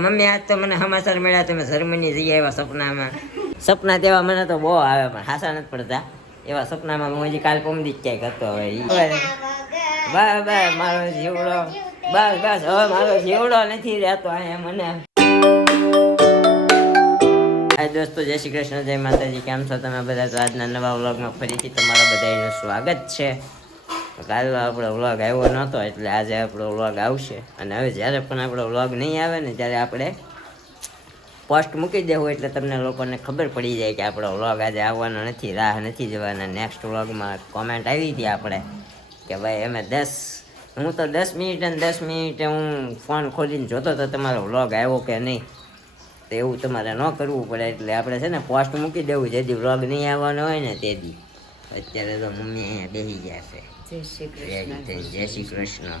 Mummy આજ તો મને સમાચાર મળ્યા તમે જર્મની જઈ આવ્યા સપનામાં. સપના તેવા મને તો બહુ આવે પણ હાસા નથી પડતા એવા સપનામાં હું હજી કાલ પમદી જ ક્યાંક હતો. હવે બસ બસ મારો જીવડો બસ બસ હવે મારો જીવડો નથી રહેતો અહીંયા મને. હાય દોસ્તો, જય શ્રી કૃષ્ણ, જય માતાજી. કેમ છો તમે બધા? તો આજના નવા વ્લોગમાં ફરીથી તમારા બધાનું સ્વાગત છે. કાલે આપણો વ્લોગ આવ્યો નહોતો એટલે આજે આપણો વ્લોગ આવશે. અને હવે જ્યારે પણ આપણો વ્લોગ નહીં આવે ને ત્યારે આપણે પોસ્ટ મૂકી દેવું એટલે તમને લોકોને ખબર પડી જાય કે આપણો વ્લોગ આજે આવવાનો નથી, રાહ નથી જવાના. નેક્સ્ટ વ્લોગમાં કોમેન્ટ આવી હતી આપણે કે ભાઈ અમે હું તો 10 મિનિટ અને 10 મિનિટે હું ફોન ખોલીને જોતો તો તમારો વ્લોગ આવ્યો કે નહીં. તો એવું તમારે ન કરવું પડે એટલે આપણે છે ને પોસ્ટ મૂકી દેવું જેથી વ્લોગ નહીં આવવાનો હોય ને તેથી. અત્યારે તો મમ્મી અહીંયા બેસી ગયા છે. જય શ્રી કૃષ્ણ.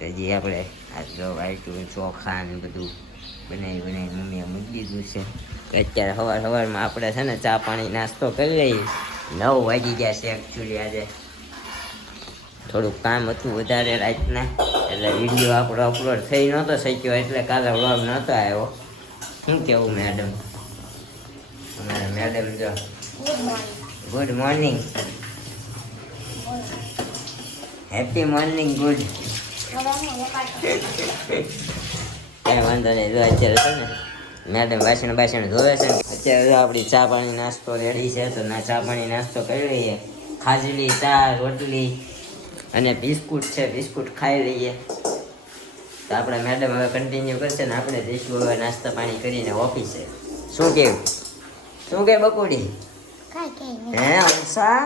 હજી આપણે આ જો વાઈટું ચોખા ને બધું બનાવી મમ્મીએ મૂકી દીધું છે. અત્યારે સવારમાં આપણે છે ને ચા પાણી નાસ્તો કરી લઈએ. 9 વાગી ગયા છે એકચ્યુઅલી. આજે થોડુંક કામ હતું વધારે રાતના એટલે વિડીયો આપણો અપલોડ થઈ નહોતો શક્યો એટલે કાલે વ્લોગ નહોતો આવ્યો. શું કેવું મેડમ? અમારા મેડમ જો good morning, happy morning, good. કાંઈ વાંધો નહીં. જો અત્યારે છે ને મેડમ વાસણ ધોવે છે. અત્યારે આપણી ચા પાણી નાસ્તો રેડી છે તો ચા પાણી નાસ્તો કરી લઈએ. ખાજલી, ચા, રોટલી અને બિસ્કુટ છે, બિસ્કુટ ખાઈ લઈએ. તો આપણા મેડમ હવે કન્ટિન્યુ કરશે ને આપણે જઈશું હવે નાસ્તા પાણી કરીને ઓફિસે. શું કેવું? શું કે બકુડી? હે હંસા,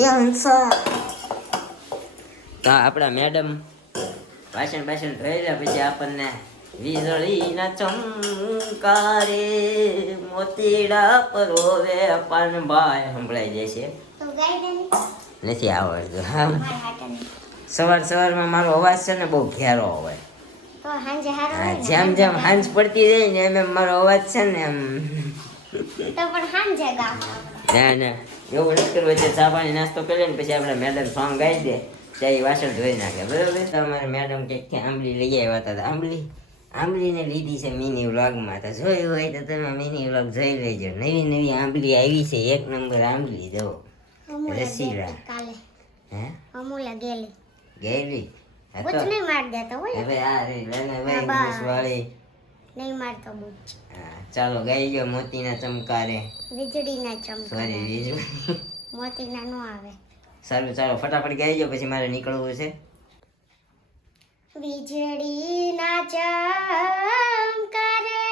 એ હંસા. તો આપણા મેડમ ભાષણ ધોઈ લે પછી આપણને વીજળીના ચમકારે મોતીડા પર હોવે પાનભાઈ સંભળાઈ જાય છે. નથી આવડતું. હા, સવારમાં મારો અવાજ છે ને બહુ ઘેરો હોય. જેમ જેમ હાંજ પડતી જાય ને એમ મારો અવાજ છે ને એમ ના એવું નથી કરવું. વચ્ચે ચા પાણી નાસ્તો કરીએ ને પછી આપણે મેડમ સોંગ ગાઈ દે ત્યાં વાસણ ધોઈ નાખે. બરોબર. તમારે મેડમ ક્યાંકથી આંબલી લઈ આવ્યા હતા. આંબલીને લીધી છે મિની વ્લોગમાં. તો જોયું હોય તો તમે મિની વ્લોગ જોઈ લેજો. નવી આંબલી આવી છે, 1 નંબર આંબલી. જો રસીલા હે અમૂલા ગેલી તો નહીં માર દેતા હોય હવે આ રે લેને ભાઈ ઇંગ્લિશ વાળી નહીં મારતો બહુ. હા ચાલો ગાઈ ગયો. મોતીના ચમકારે વીજળીના ચમકારે. સોરી વીજળી મોતીના નો આવે. સારું ચાલો ફટાફટ ગાઈ ગયો પછી મારે નીકળવું છે. વીજળીના ચમકારે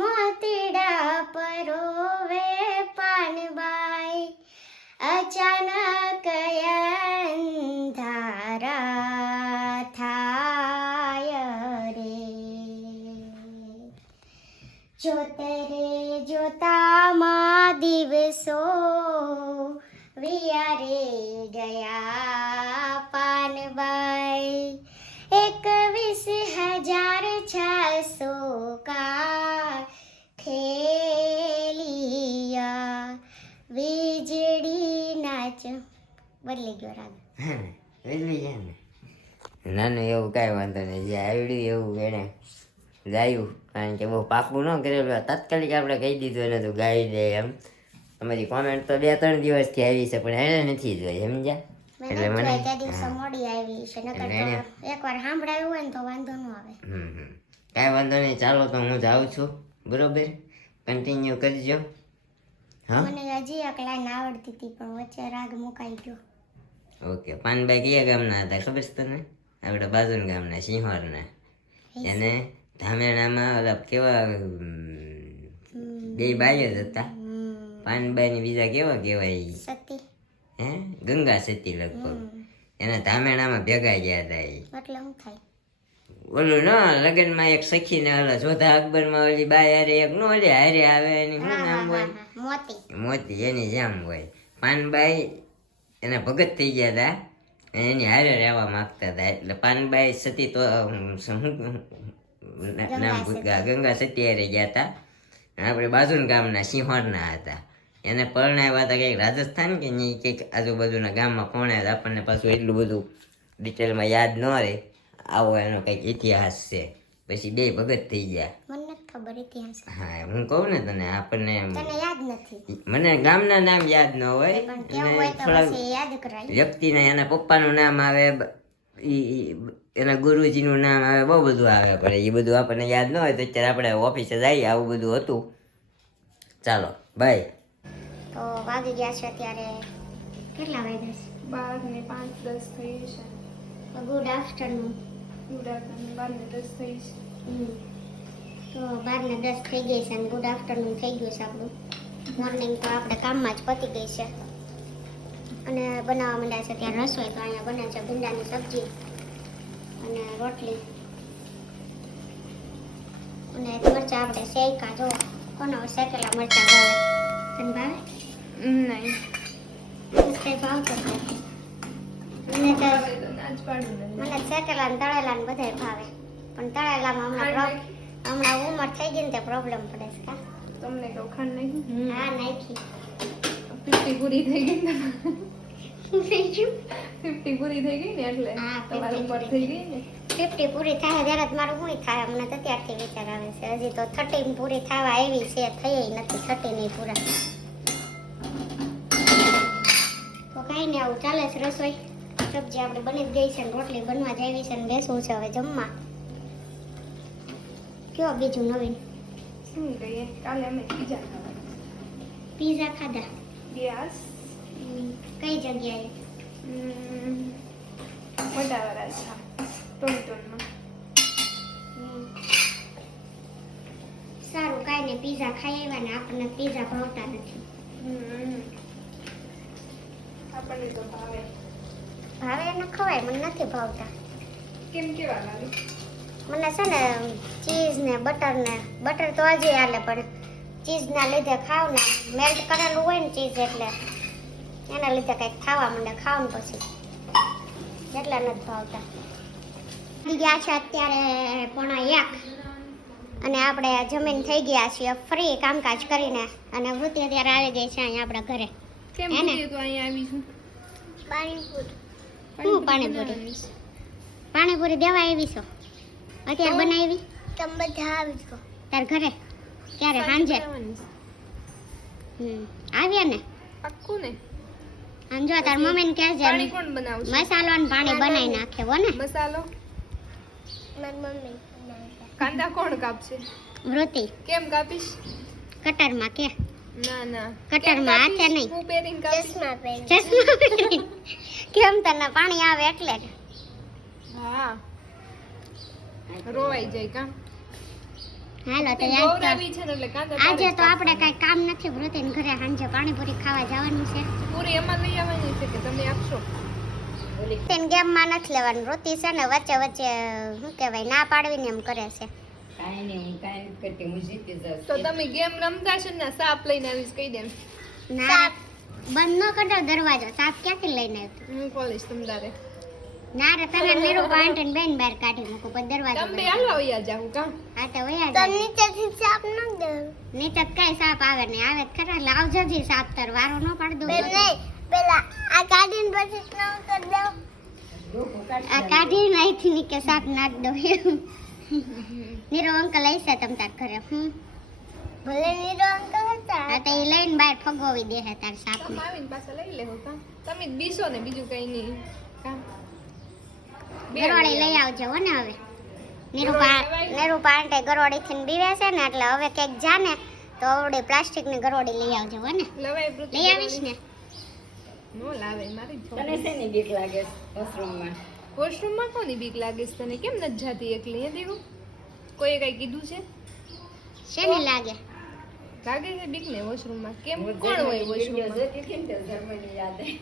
મોતીડા પરોવે પાનબાઈ અચાનક અંધારા થાય રે જોતામાં દિવસો વિયારે ગયા પાનબાઈ 21,600 કા ખેલિયા વીજળી નાચ. બદલી ગયો રાગ. બદલી જાય ને નાનું એવું કાંઈ વાંધો નહીં. જે આવડ્યું એવું એને ગાયું. કારણ કે બહુ પાકું ન કરેલું, તાત્કાલિક આપણે કહી દીધું એને તો ગાઈ દે એમ. તમારી કોમેન્ટ તો 2-3 દિવસથી આવી છે પણ એને નથી જોઈ, સમજ્યા? એટલે મને મોડી આવી છે. એકવાર સાંભળાયું હોય ને તો વાંધો ન આવે. કાંઈ વાંધો નહીં. ચાલો તો હું જાઉં છું. બરોબર, કન્ટિન્યુ કરજો. હા, મને હજી એક લાઈન આવડતી હતી પણ વચ્ચે રાગ મુકાઈ ગયો. ઓકે. પાનભાઈ કયા ગામના હતા ખબર છે તને? આપણે બાજુના ગામના સિંહોરના. એને ધામેણામાં ઓલા કેવા 2 બાઈ જ હતા. પાનબાઈ ને બીજા કેવા કહેવાય? સતી. હે ગંગા સતી લગભગ. એના ધામેણામાં ભેગા ગયા હતા. એટલે શું થાય ઓલું ના લગ્નમાં એક સખીને ઓલા જોધા અકબરમાં ઓલી બાઈ હારે એક નો ઓલી હારે આવે એની શું નામ હોય? મોતી. એની જેમ હોય. પાનબાઈ એના ભગત થઈ ગયા હતા એની હારે રહેવા માંગતા હતા એટલે પાનબાઈ સતી તો નામ ગંગા સતી હારે ગયા હતા. આપણે બાજુના ગામના સિંહોરના હતા. એને પરણાવ્યા હતા કંઈક રાજસ્થાન કે નહીં કંઈક આજુબાજુના ગામમાં પરણાવ્યા. આપણને પાછું એટલું બધું ડિટેલમાં યાદ ન રહે. આવો એનો કંઈક ઇતિહાસ છે. પછી બે ભગત થઈ ગયા. મને નથી ખબર ઇતિહાસ. હા હું કહું ને તને આપણને તને યાદ નથી. મને ગામના નામ યાદ ન હોય પણ કેવું હોય તો પછી યાદ કરાય. વ્યક્તિને એના પપ્પાનું નામ આવે, એના ગુરુજીનું નામ આવે, બહુ બધું આવે. પણ એ બધું આપણને યાદ ન હોય તો અત્યારે આપણે ઓફિસે જઈએ. આવું બધું હતું. ચાલો બાય. તો વાગી ગયા છે અત્યારે કેટલા વાગ્યા છે? 12 ને 5 10 થઈ છે. Good afternoon. Good afternoon. 12 ને 10 થઈ છે. તો 12 ને 10 થઈ ગઈ છે અને ગુડ આફ્ટરનૂન થઈ ગયું છે આપણું. મોર્નિંગ તો આપણે કામમાં જ પતી ગઈ છે અને બનાવવા માંડ્યા છે ત્યાં રસોઈ. તો અહીંયા બને છે ભીંડાની સબ્જી અને રોટલી અને મરચાં આપણે શેકા. જો કોનો શેકેલા મરચાં ભાવે? તને ભાવે? નહીં. કઈ ભાવતો જ નથી. મને તો નાચ પાડું ને. મને શેકેલા ને તળેલા ને બધાય ભાવે. પણ તળેલામાં હમણાં ઉંમર થઈ ગઈ ને તે પ્રોબ્લેમ પડે છે. કા તમને કહું ખાંડ નહીં? હા નાખી. 50 પૂરી થઈ ગઈ ને. થઈ ગયું? 50 પૂરી થઈ ગઈ ને એટલે હા, 50 તમારી ઉંમર થઈ ગઈ ને. 50 પૂરી થાય ત્યારે જ મારું શું થાય? અમને તો ત્યારથી વિચાર આવે છે. હજી તો 30 પૂરી થવા આવી છે, થઈ નથી 30 નહીં પૂરા. તો કાંઈ નહીં, આવું ચાલે છે રસોઈ. સબ્જી આપણે બની જ ગઈ છે ને રોટલી બનવા જ આવી છે ને બેસવું છે હવે જમવા. કયો બીજું નવીન? શું કહીએ? કાલે અમે પીઝા ખાવા. પીઝા ખાધા? યસ. કઈ જગ્યાએ? વડાવાળા છે ટોનટોનમાં. સારું, કાંઈ નહીં, પીઝા ખાઈ આવ્યા ને આપણને પીઝા ભાવતા નથી. આપણને તો ભાવે. ભાવે એને ખવાય, મને નથી ભાવતા. કેમ કેવા લાગે? મને છે ને ચીઝ ને બટર તો હજી હાલે, પણ ચીઝના લીધે ખાવ ને મેલ્ટ કરેલું હોય ને ચીઝ એટલે એના લીધે કંઈક ખાવા માંડે. ખાવ ને પછી એટલા નથી ભાવતા. ગયા છે અત્યારે 1:45 અને આપણે જમીન થઈ ગયા છીએ ફ્રી કામકાજ કરીને. અને વૃત્તિ અત્યારે આવી ગઈ છે અહીંયા આપણા ઘરે. કેમ એને? તો અહીંયા આવી છું. પાણીપુરી. શું પાણીપુરી? પાણીપુરી દેવા આવી છો? અત્યારે બનાવી? તમે બધા આવી છો તાર ઘરે? ક્યારે? સાંજે? આવ્યા ને? પાક્કું ને? સમજો તાર મમ્મીને કહેજે પાણી કોણ બનાવશે? મસાલો અને પાણી બનાવી નાખે હો ને. મસાલો? મારી મમ્મી કાંદા કોણ કાપશે? વૃત્તિ કેમ કાપીશ? કટરમાં કે ના ના. કટરમાં હાથે નહીં. હું પહેરીને કાપીશ. ચશ્મા પહેરી. કેમ તને પાણી આવે એટલે? હા. રોવાઈ જાય કામ. હાલો તો ગૌરાવી છે ને એટલે કાંદા આજે તો તારે આપણે કઈ કામ નથી. વૃત્તિને ઘરે સાંજે પાણીપુરી ખાવા જવાનું છે. પૂરી એમાં લઈ આવવાની છે કે તમે આપશો? તેને ગેમમાં નથી લેવાનું. વૃત્તિ છે ને વચ્ચે વચ્ચે શું કહેવાય ના પાડવીને એમ કરે છે. તો તમે ગેમ રમતા છો ને સાપ લઈને આવીશ કહી દેમ. ના બંધ ન કરતો દરવાજો. સાપ ક્યાંથી લઈને આવ્યો? હું કોલેજ તમદારે. ના રે તને નીરુ પાન્ટ ને બેન બહાર કાઢી મૂકો પણ દરવાજો તમે હાલો વયા જાવ કા. હા તો વયા જા. નીચેથી સાપ ન દે. નીચે કઈ સાપ આવે ને આવે ખરા. લાવજો જી સાપ તર વારો ન પાડ દો. પેલા આ કાઢીને પછી સ્નાન કરી દો. આ કાઢીને અહીંથી નીચે સાપ નાખ દો. નીરો અંકલ આઈસા તમ તાર ઘરે. ભલે નીરો અંકલ હતા. હા તો એ લઈને બહાર ફગોવી દે હે તાર સાપ તમે આવીને પાછા લઈ લેવો કા. તમે જ બીસો ને બીજું કઈ નહીં કા. ગરોળી લઈ આવજો હો ને હવે. નીરુ પાન્ટે ગરોળી થી બીવે છે ને એટલે હવે ક્યાંક જાને તો આવડી પ્લાસ્ટિક ની ગરોળી લઈ આવજો હો ને. લવાય પૃથ્વી લઈ આવીશ ને? નો લાવે મારી તને છોકરી. શેની બીક લાગે વોશરૂમમાં? વોશરૂમમાં કોની બીક લાગે છે તને? કેમ નથી જાતી એકલી? હે દેવું કોઈ કઈ કીધું છે? શેની લાગે? લાગે છે બીક ને વોશરૂમમાં? કેમ કોણ હોય વોશરૂમમાં? જોતી હતી ને તો જર્મની યાદ આવી.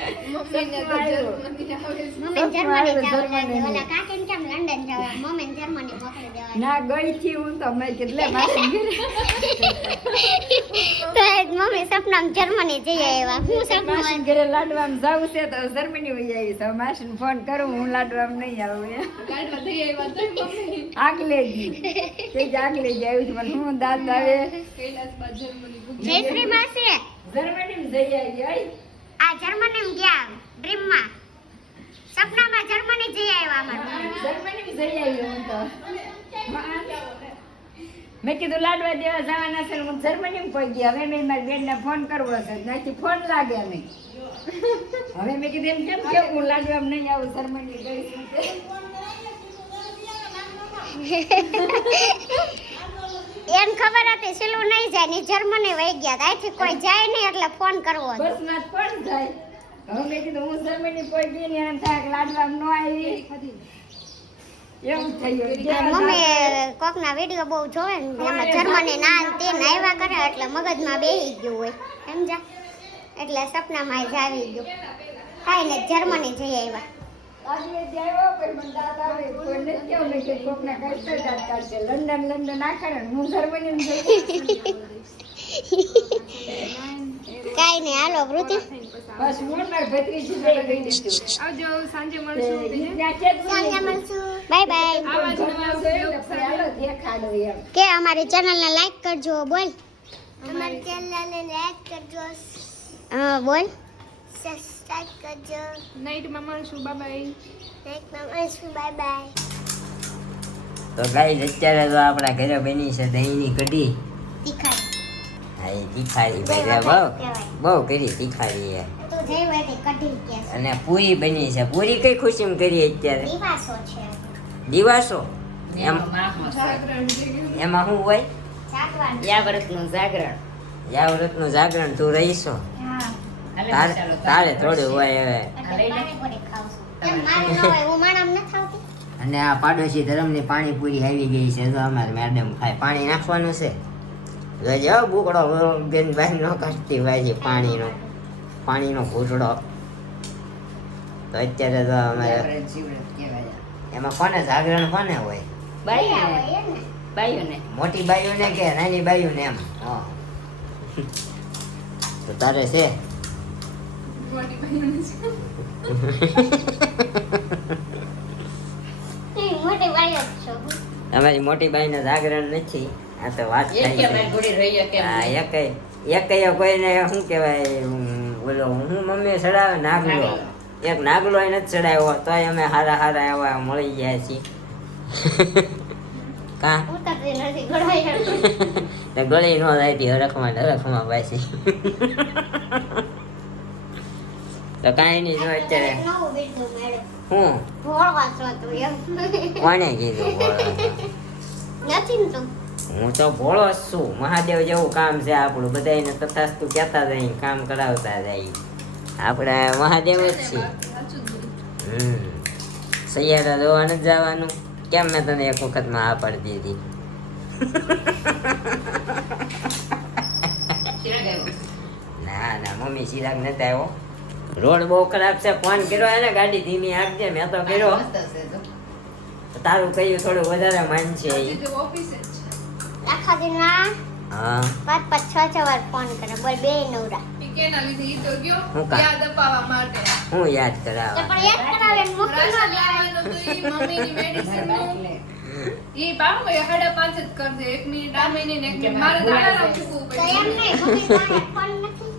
મમ્મીને તો જર્મની આવે છે. મમ્મી જર્મની જાવ લાગે. ઓલા કાકીને કેમ લંડન જાવ? મમ્મી જર્મની મોકલી દેવા. ના ગઈ થી હું તો મેં કેટલે પાછી ગઈ. તો એ મમ્મી સપનામાં જર્મની જઈ આવ્યા. હું સપનું માસી ઘરે લાડવામાં જાવું છે તો જર્મની વહી આવી છે. માસીને ફોન કરું હું લાડવામાં નહીં આવું એમ. ગાડવા થઈ આવ્યા તો મમ્મી આગલે જી તે જ આગલે જ આવ્યું છે પણ હું દાંત આવે કૈલાસમાં જર્મની ગુજરી. જયશ્રી માસી જર્મની જઈ આવી. આ જર્મની ગયા ડ્રીમમાં સપનામાં જર્મની જઈ આવ્યા અમારે જર્મની જઈ આવી હું તો મેં કીધું લાડવા દેવા જવાના છે હું જર્મની પહોંચી ગઈ હવે મેં મારી બેનને ફોન કરવો છે ત્યાંથી ફોન લાગે નહીં હવે મેં કીધું એમ કેમ કેવું હું લાડવા નહીં આવું જર્મની ગઈ છું તે. એમ ખબર હતી સિલું નહીં જાય ને જર્મની વહી ગયા હતા. અહીંથી કોઈ જાય નહીં એટલે ફોન કરવો હતો. બસમાં જ પણ જાય હવે મેં કીધું હું જર્મની પહોંચી ને એમ થાય કે લાડવા ન આવી એવું થયું મમ્મી કોકના વિડીયો બહુ જોવે ને એમાં જર્મની ના ને તે ને આવ્યા કરે એટલે મગજમાં બેસી ગયું હોય સમજા એટલે સપનામાં જ આવી ગયું કાંઈ ને જર્મની જઈ આવ્યા. લંડન આખરે હું જર્મની કાંઈ નહીં હાલો વૃત્તિ બસ હું મારી ભત્રીજી બે ગઈ દીધું આવજો સાંજે મળશું બીજે. બાય બાય આવા જ નવા vlog સાથે. દેખાડો એમ કે અમારી ચેનલને લાઈક કરજો બોલ અમારી ચેનલને લાઈક કરજો હા બોલ સબસ્ક્રાઇબ કરજો નાઈટમાં મળશું. બાય બાય બાય તો ગાઈસ અત્યારે તો આપણા ઘરે બની છે દહીંની કઢી. તીખાઈ હા એ તીખારી ભાઈ બહુ કરી તીખારી એ. તું જઈ હોય તે કઢી કે અને પૂરી બની છે. પૂરી કઈ ખુશીમાં કરી અત્યારે? દીવાસો છે દિવાસો એમ જાગરણ થઈ ગયું. એમાં શું હોય? જાગવાનું યાવ્રતનું જાગરણ યાવ્રતનું જાગરણ તું રહીશો હા તારે થોડું હોય હવે. એટલે પાણીપુરી ખાવ છું એમ મારે ન હોય હું માણમ ન ખાવતી અને આ પાડોશી ધર્મની પાણીપુરી આવી ગઈ છે. તો અમારે મેડમ ખાય. પાણી નાખવાનું છે જો બુકડો બેન ભાઈ નો કાઢતી ભાઈ પાણીનો ઘૂંટડો. તો અત્યારે તો અમારે એમાં કોને જાગરણ કોને હોય? બાયુને મોટી બાયુને કે નાની બાયુને એમ? હા તો તારે છે મોટી બહેનોને છે. મોટી બાઈ જ છો અમારી મોટી બાઈને જાગરણ નથી. આ તો વાત થાય છે. હા એકય કોઈને શું કહેવાય બોલો હું મમ્મી ચડાવે નાગલો. એક નાગલો એ નથી ચડાવ્યો તોય અમે હારા એવા મળી ગયા છીએ. કા ઉતરતી નથી ગળાઈ તો ગળી ન જાય તી હરખમાં પાછી. તો કાંઈ નહીં જો અત્યારે નવું બીજું મેળો હું ભોળવા છો તું એમ કોને કીધું ભોળો? નથી ને તું હું તો ભોળો જ છું. મહાદેવ જેવું કામ છે આપણું. બધાને તથાસ્તુ કહેતા જાય કામ કરાવતા જાય. આપણે મહાદેવ જ છીએ. સાચું જ બોલ્યું. સૈયારા જોવા નથી જવાનું? કેમ મેં તને એક વખતમાં આ પાડી દીધી? ના મમ્મી ચિરાગ નથી આવ્યો. રોડ બહુ ખરાબ છે. ફોન કર્યો એને ગાડી ધીમી આપજે. મેં તો કર્યો. તારું કહ્યું થોડું વધારે માન છે હજી તો ઓફિસે જ છે. આખા દિનમાં હા 5-6 વાર ફોન કરે બોલ બે નવરા ઈ કેના લીધે ઈ તો ગયો હું કામ? યાદ અપાવવા માટે. હું યાદ તો કરાવવા? પણ યાદ કરાવે ને મૂકી ન રાશન દેવાય લાવવાનું તો ઈ મમ્મીની મેડિસિનનું ઈ પાછું 5:30 જ કરજે. 1 મિનિટ આ મહિને ને 1 મિનિટ મારે દાડા ચૂકવું તો એમ પડે. નહીં મમ્મી પાસે ફોન નથી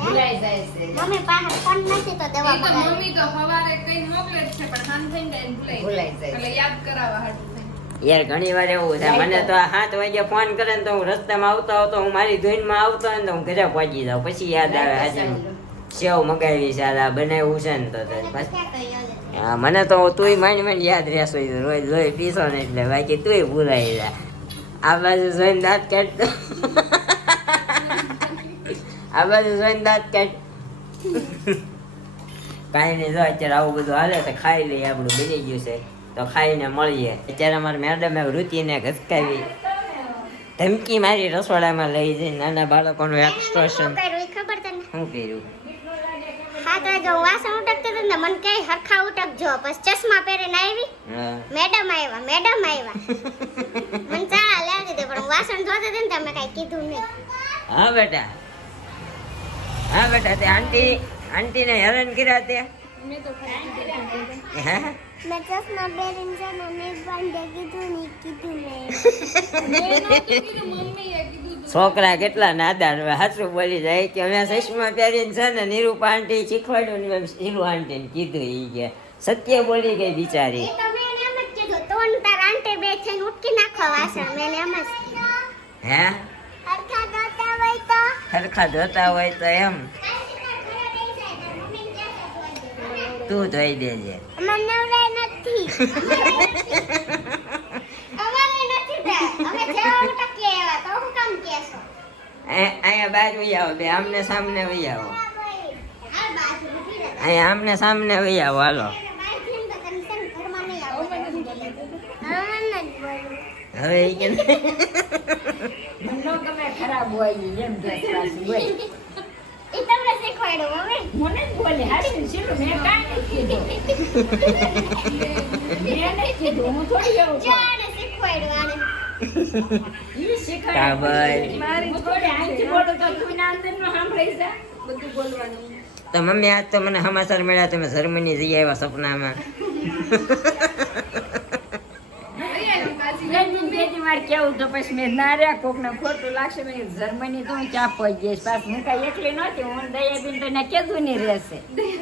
ભૂલાઈ જાય છે મમ્મી પાસે ફોન નથી તો દવા ઈ તો મંગાવી મમ્મી તો સવારે કઈ મોકલે જ છે પણ સાંજ થઈને ટાઈમ ભૂલાઈ જાય. એટલે યાદ કરાવવા હાટું થાય. યાર ઘણી વાર એવું થાય. મને તો આ 7 વાગે ફોન કરે ને તો હું રસ્તામાં આવતો હું મારી ધોઈનમાં આવતો હોય ને તો હું ઘરે પહોંચી જાઉં. પછી યાદ આવે આજે સેવ મગાવી છે આ બનાવ્યું છે ને તો હા, મને તો તુંય માંડ યાદ રહેશો. રોજ લોહી પીશો ને એટલે બાકી તુંય ભૂલાઈ જાય. આ બાજુ જોઈને દાંત કાઢતો આ બાજુ જોઈને દાંત કાઢ. કાંઈ નહીં જો અત્યારે આવું બધું હાલે તો ખાઈ લઈએ. આપણું બની ગયું છે તો ખાઈને મળીએ. અત્યારે અમારા મેડમે વૃત્તિને ઘસકાવી ધમકી મારી રસોડામાં લઈ જઈને નાના બાળકોનું એક્સપ્રેશન. કર્યું ખબર તને શું કર્યું? 7 વાગે હું વાસણ ઉટકતી હતી ને મને કહે હરખા ઉટકજો પછી ચશ્મા પહેરીને આવી હા. મેડમ આવ્યા મને ચાળા લાગી હતી પણ હું વાસણ ધોતી હતી ને તમે કાંઈ કીધું નહીં હા બેટા તે આંટીને હેરાન કર્યા તે મેં તો ખાલી કીધું. હે? મેં ચશ્મા પહેરીને છે ને મેં પણ કીધું નહીં મેં નહોતું કીધું, મમ્મીએ કીધું તું. છોકરા કેટલા નાદાન હવે સાચું બોલી જાય કે અમે ચશ્મા પહેરીને છે ને નિરૂપા આંટી શીખવાડ્યું ને સીલુ આંટીને કીધું. એ કે સત્ય બોલી ગઈ બિચારી. એ તો મેં એને એમ જ કીધું તો ને તાર આંટે બે થઈને ઉટકી નાખો વાસણ મેં એને એમ જ કીધું. હે હરખા ધોતા હોય તો ખરખા ધોતા હોય તો એમ તું ધોઈ દેજે. અમાર નવરાય નથી અમારે નથી થાય અમે જેવા ઉટકીએ એવા તો હું કામ કેસો અહીંયા બાજુ વહી આવો બે આમને સામને વહી આવો. આ બાજુ ઉભી રહે અહીંયા આમને સામને વહી આવો હાલો. બાજુ તો તને તને ઘરમાં નહીં આવો હવે મને જ બોલું હવે ઈ કે મનનો ગમે ખરાબ હોય એમ કે પાછું હોય. એ તમને શીખવાડ્યું હવે મને જ બોલે હારી શીલું મેં કાંઈ નથી કીધું. મેં નહીં કીધું હું થોડી એવું જો આને શીખવાડ્યું આને ઈ શીખવાડે. કાબર. હું થોડી અહીંથી બોલું તો તું ના અંદરનું સાંભળી જા બધું બોલવાનું. તો મમ્મી આજ તો મને સમાચાર મળ્યા તમે જર્મની જઈ આવ્યા સપનામાં. બેજી વાર કેવું તો પછી મેં ના રહ્યા કોકને ખોટું લાગશે મેં જર્મની તો હું ક્યાં પહોંચી જઈશ પાછું હું કાંઈ એકલી નહોતી હું દયાબેન તો એને કેદું નહીં રહેશે લઈ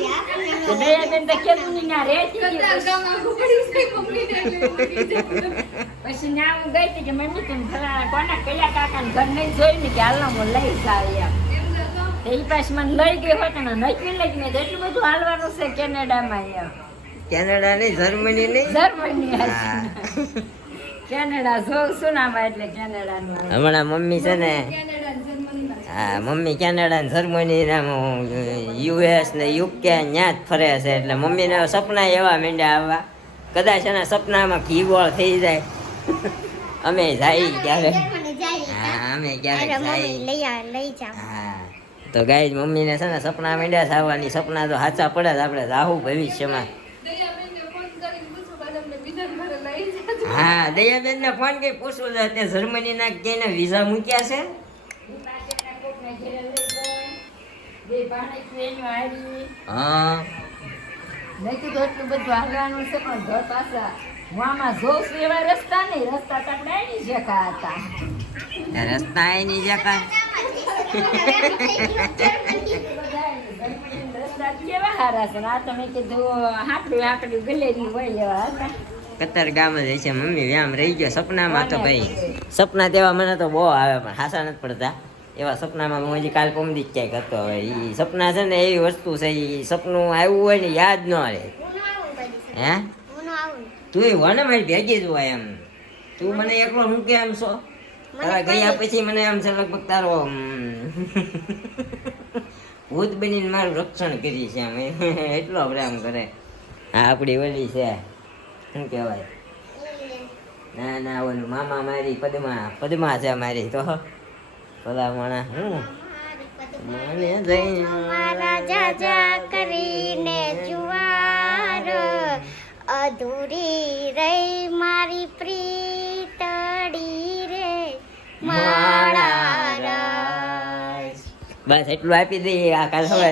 ગયા તો દયાબેન તો કેદું નહીં ના રહેતી તાર ગામ આખું પડી છે complete એટલે પછી ના હું ગઈ હતી કે મમ્મી તું ફલાણા કોના કયા કાકાને ઘર નહીં જોયું ને કે હાલનો હું લઈ જાવ એમ તો એ પાછી મને લઈ ગઈ હોત ને નથી લઈ ગઈ મેં તો એટલું બધું હાલવાનું છે કેનેડામાં એમ કેનેડા નહીં જર્મની નહીં. જર્મની હા. કેનેડા જોઉં છું ને આમાં એટલે કેનેડાનું હમણાં મમ્મી છે ને કેનેડા ને જર્મનીમાં હા મમ્મી કેનેડા ને જર્મની ને યુએસ ને યુકે ન્યા જ ફરે છે એટલે મમ્મીને સપના એવા માંડ્યા આવવા કદાચ એના સપનામાં ઘીગોળ થઈ જાય અમે જાય ક્યારે જર્મની જાય હા અમે અરે ક્યારેક મમ્મી જાય લઈ આવ લઈ જાવ હા તો ગાય મમ્મીને છે ને સપના માંડ્યા છે આવવાની સપના તો સાચા પડે જ આપણે રાહુ ભવિષ્યમાં. દયાબેનને ફોન કરીને પૂછું પાછા અમને બીજા ઘરે લઈ જાજો. હા દયાબેન ને ફોન કરી પૂછવું છે તે જર્મની ના ક્યાંય વિઝા મૂક્યા છે. હા નહીં તો એટલું બધું હાલવાનું છે પણ ઘર પાછા હું આમાં જોઉં છું એવા રસ્તા નહીં રસ્તા તો આપણે આવી શકા હતા ત્યાં રસ્તા એ નહીં જતા. રસ્તા કેવા હારા છે ને આ તમે કીધું હાકડું હાકડું ગલેરી હોય એવા હતા કતર ગામ જ છે મમ્મી વ્યામ રહી ગયો સપનામાં તો ભાઈ સપના તેવા મને તો બહુ આવે પણ હાસા નથી પડતા એવા સપનામાં હું હજી કાલ પમદી જ ક્યાંક હતો હવે એ સપના છે ને એવી વસ્તુ છે એ સપનું આવ્યું હોય ને યાદ ન રહે. હું નો આવું બધી હે હું નો આવું તું વને મારી ભેગી જ હોય એમ તું મને એકલો મૂકે એમ છો તારા ગયા પછી મને એમ છે લગભગ તારો ભૂત બનીને મારું રક્ષણ કરી છે એમ એટલો પ્રેમ કરે. હા આપણી ઓલી છે શું કહેવાય ના ના ઓલું મામા મારી પદ્મા છે મારી તો ભલા માણા હું મને જઈ મારા જાજા કરીને જુવાર અધૂરી રહી મારી પ્રીતડી રે માળા રાજ બસ એટલું આપી દઈએ આ કાલ હવે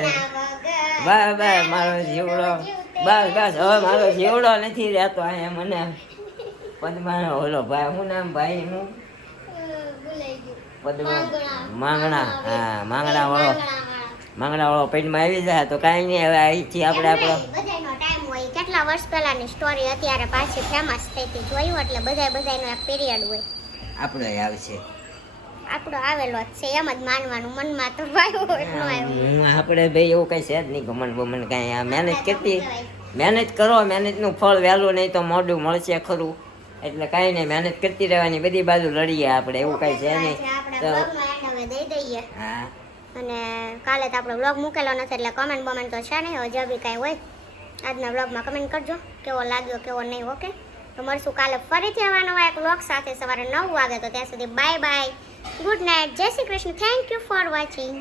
બસ બસ મારો જીવડો બસ બસ હવે મારો જીવડો નથી રહેતો અહીંયા મને પદ્માનો ઓલો ભાઈ શું નામ ભાઈ નું પદ્મા માંગણા હા માંગણા વાળો પેટમાં આવી જાય તો કાંઈ નહીં હવે અહીંથી આપણે આપણો બધાયનો ટાઈમ હોય કેટલા વર્ષ પહેલાની સ્ટોરી અત્યારે પાછી ફેમસ થઈ હતી જોયું એટલે બધાયનો એક પીરિયડ હોય આપણો આવશે આપણો આવેલો જ છે એમ જ માનવાનું મનમાં તો આવ્યો હોય ન આવ્યો આપણે ભાઈ એવું કઈ છે જ નહીં ગમન બમન કાંઈ આ મહેનત કરો મહેનતનું ફળ વહેલું નહીં તો મોડું મળશે ખરું એટલે કાંઈ નહીં મહેનત કરતી રહેવાની બધી બાજુ લડીએ આપણે એવું કાંઈ છે નહીં આપણે તો બ્લોગમાં એન્ડ હવે દઈ દઈએ હા અને કાલે તો આપણો બ્લોગ મૂકેલો નથી એટલે કમેન્ટ બમેન્ટ તો છે નહીં હવે જે બી કાંઈ હોય આજના બ્લોગમાં કમેન્ટ કરજો કેવો લાગ્યો કેવો નહીં ઓકે તો મળશું કાલે ફરીથી આવવાનો એક બ્લોગ સાથે સવારે 9 વાગે તો ત્યાં સુધી બાય બાય ગુડ નાઇટ જય Shri Krishna thank you for watching